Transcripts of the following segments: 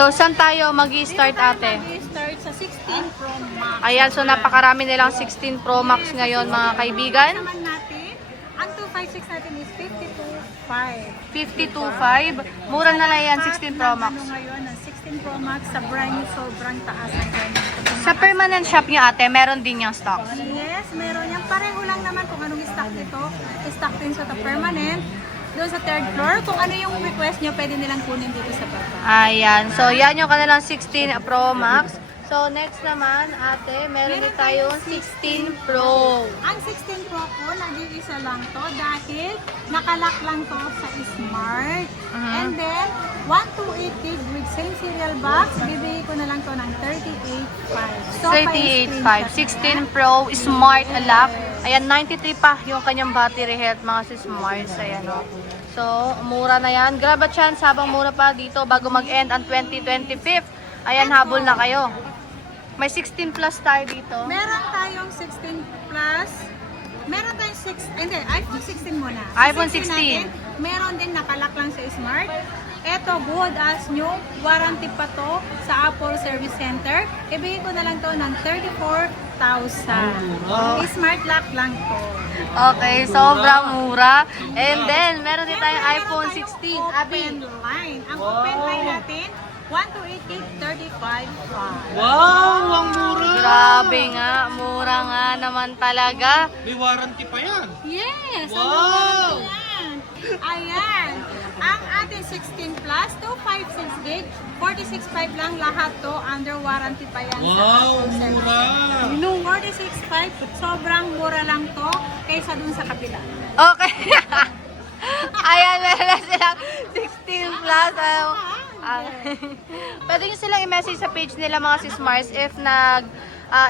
So, saan tayo mag-i-start, ate? Mag-start sa 16 Pro Max. Ayan, so napakarami nilang 16 Pro Max ngayon, mga kaibigan. Naman natin, ang 256 natin is 52.5. 52.5. Mura na lang yan, 16 Pro Max. Ano ngayon, ang 16 Pro Max sa brand new, sobrang taas ang brand new. Sa permanent shop nyo, ate, meron din yung stock. Yes, meron yan. Pareho lang naman kung anong stock nito. Stock din sa permanent. Doon sa third floor, kung ano yung request nyo, pwede nilang kunin dito sa baba. Ayan. So, yan yung kanilang 16 Pro Max. So, next naman, ate, meron din tayong 16 Pro. Ang 16 Pro ko, nag-iisa lang to dahil nakalock lang to sa Smart. And then, 128 gig with same serial box, bibigay ko na lang to ng 38.5. So, 38.5. 16 Pro Smart lock. Ayan, 93 pa yung kanyang battery health, mga si Smart. Ayan, o. So, mura na yan. Grab a chance habang mura pa dito bago mag-end ang 2025. Ayan, habol na kayo. May 16 plus tayo dito. Meron tayong 16 plus. Meron tayong iPhone 16 muna. iPhone 16. Natin, meron din nakalock lang sa Smart. Ito, good as new. Warranty pa to sa Apple Service Center. Ibigay ko na lang to ng 34,000. Smart lock lang to. Okay, sobrang mura. And then, meron din tayong iPhone 16. Open line. Ang open line natin, 128 gig, 35.5. Wow, ang mura! Grabe nga, mura nga naman talaga. May warranty pa yan. Yes! Wow! Ano yan? Ayan. Ang ating 16 plus, 256 gig, 46.5 lang lahat to. Under warranty pa yan. Wow, sa Apple mura! Service. 46.5, sobrang mura lang to kaysa dun sa kabila. Okay. Ayan, meron na silang 16 plus. Pwede nyo silang i-message sa page nila, mga si Smarts, if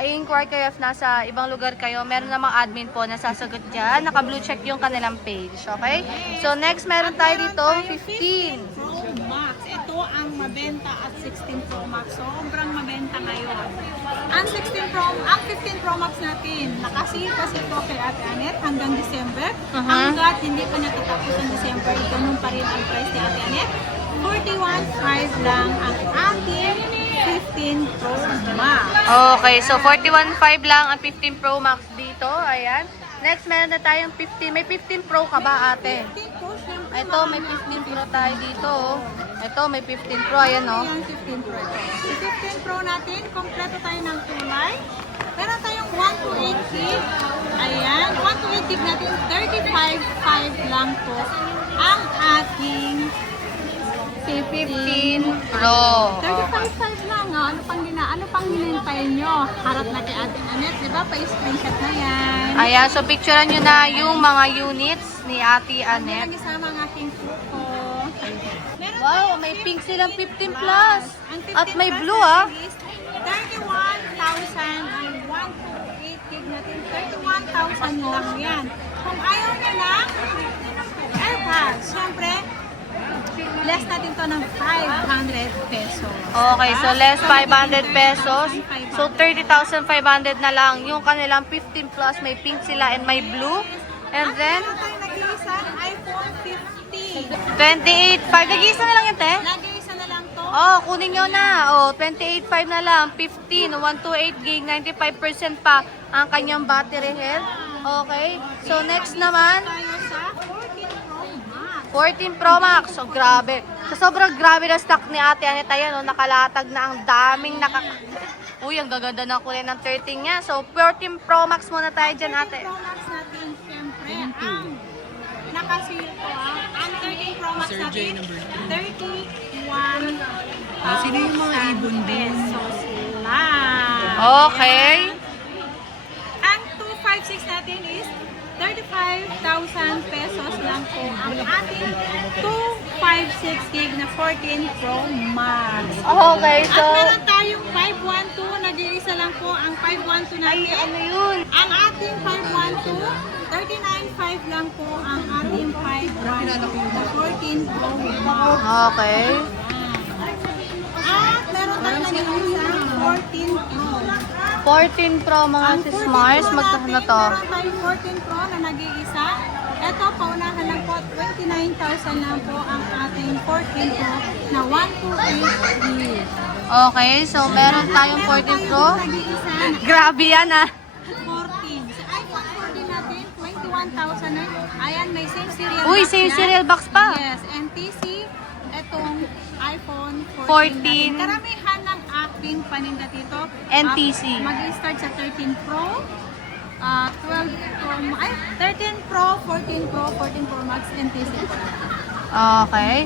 i-inquire kayo if nasa ibang lugar kayo. Meron namang admin po na sasagot dyan. Naka-blue check yung kanilang page. Okay? So, next meron tayo dito, 15. Pro Max. Ito ang mabenta at 16 Pro Max. Sobrang mabenta ngayon. Ang 15 Pro Max natin, nakasil kasi ito kay Ate Anet hanggang December. Hanggat hindi pa natatapos ang December, ganun pa rin ang price ni Ate Anet. 41.5 lang ang ating 15 Pro Max. Okay, so 41.5 lang ang 15 Pro Max dito. Ayan. Next, meron na tayong 15. May 15 Pro ka ba, ate? 15 Pro, syempre. Ito, may 15 Pro tayo dito. Oh. Ito, may 15 Pro. Ayan, oh. Ayan, 15 Pro. Sa 15 Pro natin, kompleto tayo ng kulay. Meron tayong 128 gig. Ayan, 128 gig natin, 35.5 lang po ang ating 15 Pro. 35.5 lang, oh. Ano pang hinintay nyo? Harap na kay Ate Anet, di ba? Pa-screenshot na yan. Ayan, so picturean nyo na yung mga units ni Ate Anet. Lagi sama ang aking puko. Meron Wow, tayong may 15 pink silang 15 plus. Ang 15 At may plus blue, ah. natin is 31,000 ang 128 gig natin. 31,000 lang yan. Kung ayaw nyo lang, AirPods, syempre, less natin to ng 500 pesos. Okay, so less 500 pesos. So 30,500 na lang. Yung kanilang 15 plus, may pink sila and may blue. And then, Meron tayong nag-iisang iPhone 15. 28.5. Nag-iisa na lang yun, te? Nag-iisa na lang to. Oh, kunin nyo na. Oh, 28.5 na lang. 15, 128 gig, 95% pa ang kanyang battery health. Okay. So, next naman, Tayo sa 14 Pro Max. 14 Pro Max. So, grabe. So, sobrang grabe na stock ni Ate Anet. Ayan, oh, nakalatag na ang daming Uy, ang gaganda ng kulay ng 13 niya. So, 14 Pro Max muna tayo dyan, 13 ate. Pro Max natin, syempre, ang nakasil ko, ang 13 Pro Max Sir J natin, number 31,000 Sino yung mga ibon din? pesos lang. Okay. Ang 256 natin is 35,000 pesos lang po ang ating 256 gig na 14 Pro Max. Okay, so, At meron tayong 512, nag-iisa lang po ang 512 natin. ano yun? Ang ating 512, 39.5 lang po ang ating 512 na 14 Pro Max. Okay. At meron tayong nag-iisang 14 Pro. 14 Pro mga Ang si 14 Smarts. Pro Magkano natin, to? meron tayong 14 Pro na nag-iisa. Ito, paunahan lang po, 29,000 lang po ang ating 14 Pro na 128 Okay, so meron tayong 14 Pro. Nag-iisa na Grabe yan ah. 14. Sa iPhone 14 natin, 21,000 na. Ayan, may same serial Uy, box same yan. serial box pa. Yes, NTC, itong iPhone 14. 14. Karamihan ng aking paninda dito. NTC. Mag-start sa 13 Pro, 12 Pro, 13 Pro, 14 Pro, 14 Pro Max, NTC. Okay.